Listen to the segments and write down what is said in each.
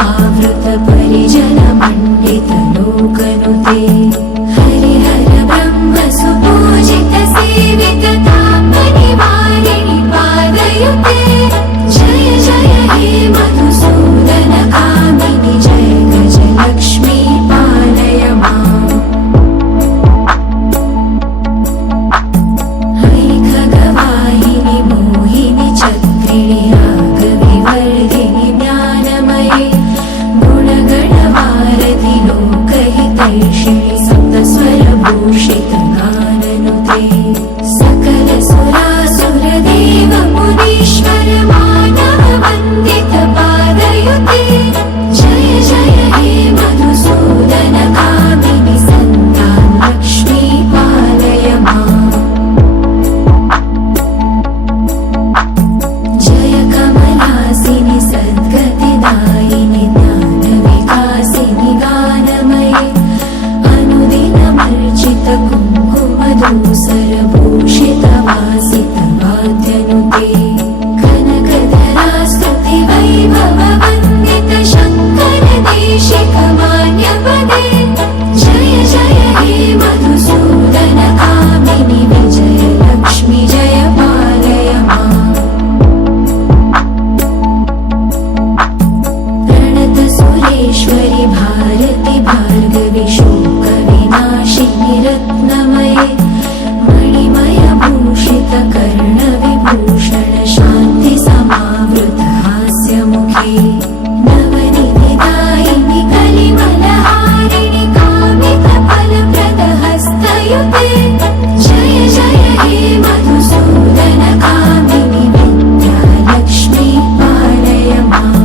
समावृत परिजन मंडित लोकनुते हरिहर ब्रह्म सुपूजित सेवित ताप निवारिणि पादयुते जय जय हे मधुसूदन कामिनि जय गजलक्ष्मी पालय माम् हरि खगवाहिनि मोहिनि चक्रिणि रागविवर्धिनि ज्ञानमये गुणगणवारधि लोकहितैषिणि सप्तस्वरभूषित गाननुते सकल सुरासुर देव मुनीश्वर मानव वन्दित पादयुते जय जय हे मधुसूदन कामिनि सन्तान लक्ष्मी पालय माम् जय कमलासिनि सद्गतिदायिनि ज्ञानविकासिनि गानमये अनुदिनमर्चित कुङ्कुमधूसरभूषित वासित वाद्यनुते कनकधरास्तुति वैभव वन्दित शङ्कर देशिक मान्यपदे जय जय हे मधुसूदन कामिनि विजय लक्ष्मी जय पालय माम् प्रणत सुरेश्वरि भारति भार्गवि शोक विनाशिनि रत्नमये मणिमय भूषित कर्ण विभूषण शान्ति समावृत हास्यमुखे नवनिधिदायिनि कलिमलहारिणि कामित फलप्रद हस्तयुते जय जय हे मधुसूदन कामिनि विद्यालक्ष्मी पालय माम्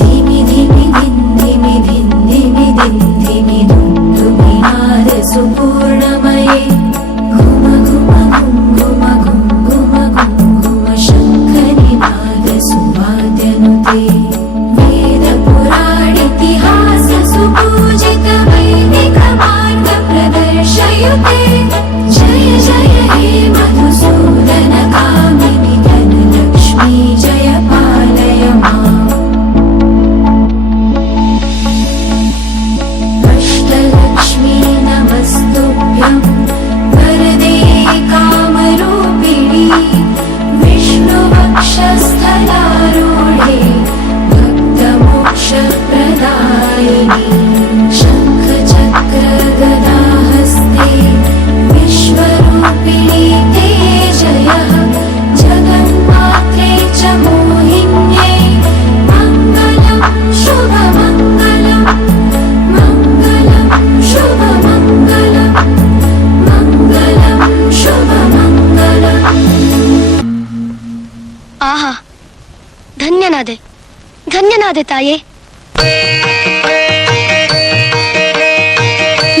धिमि धिमि धिन्धिमि धिन्धिमि धिन्धिमि धुन्धुभिनाद सुपूर्णमये घुम घुम घुङ्घुम घुङ्घुम घुङ्घुम शङ्खनिनाद सुवाद्यनुते वेद पुराणितिहास सुपूजित वैदिक मार्ग प्रदर्शयुते जय जय हे मधुसूदन कामिनि धनलक्ष्मी जय पालय माम् अष्टलक्ष्मी नमस्तुभ्यं वरदे कामरूपिणि विष्णुवक्षस्थलारूढे भक्तमोक्षप्रदायिनि शङ्खचक्रगदाहस्ते विश्वरूपिणि ते जयः जगन्मात्रे च मोहिन्ये मङ्गलं शुभमङ्गलम् मङ्गलं शुभमङ्गलम् मङ्गलं शुभमङ्गलम् ಆಹಾ, ಧನ್ಯನಾದೆ ಧನ್ಯನಾದೆ ತಾಯೇ.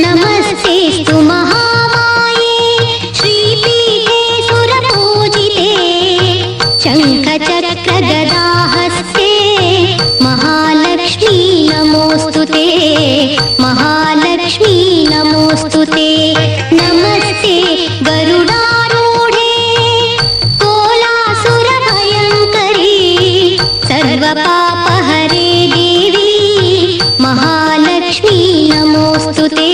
नमस्तेस्तु महामाये श्रीपीठे सुरपूजिते शङ्खचक्रगदाहस्ते महालक्ष्मी नमोऽस्तु ते महालक्ष्मी नमोऽस्तु ते नमस्ते गरुडारूढे कोलासुरभयङ्करी सर्वपापहरे देवी महालक्ष्मी नमोऽस्तु ते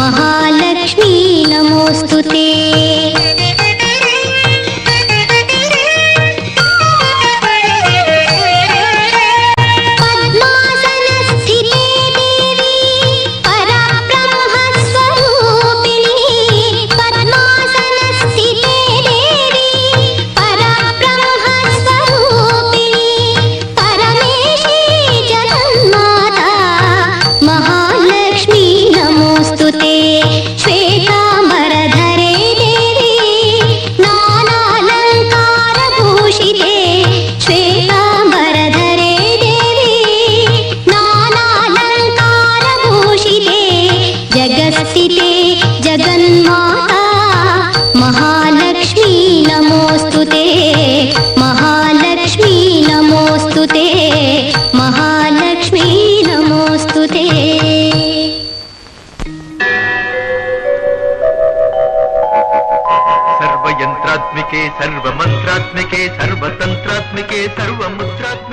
महालक्ष्मी नमोऽस्तु ते पद्मासनस्थिते देवी परब्रह्मस्वरूपिणी सर्वमन्त्रात्मिके सर्वतन्त्रात्मिके सर्वमुद्रात्मिके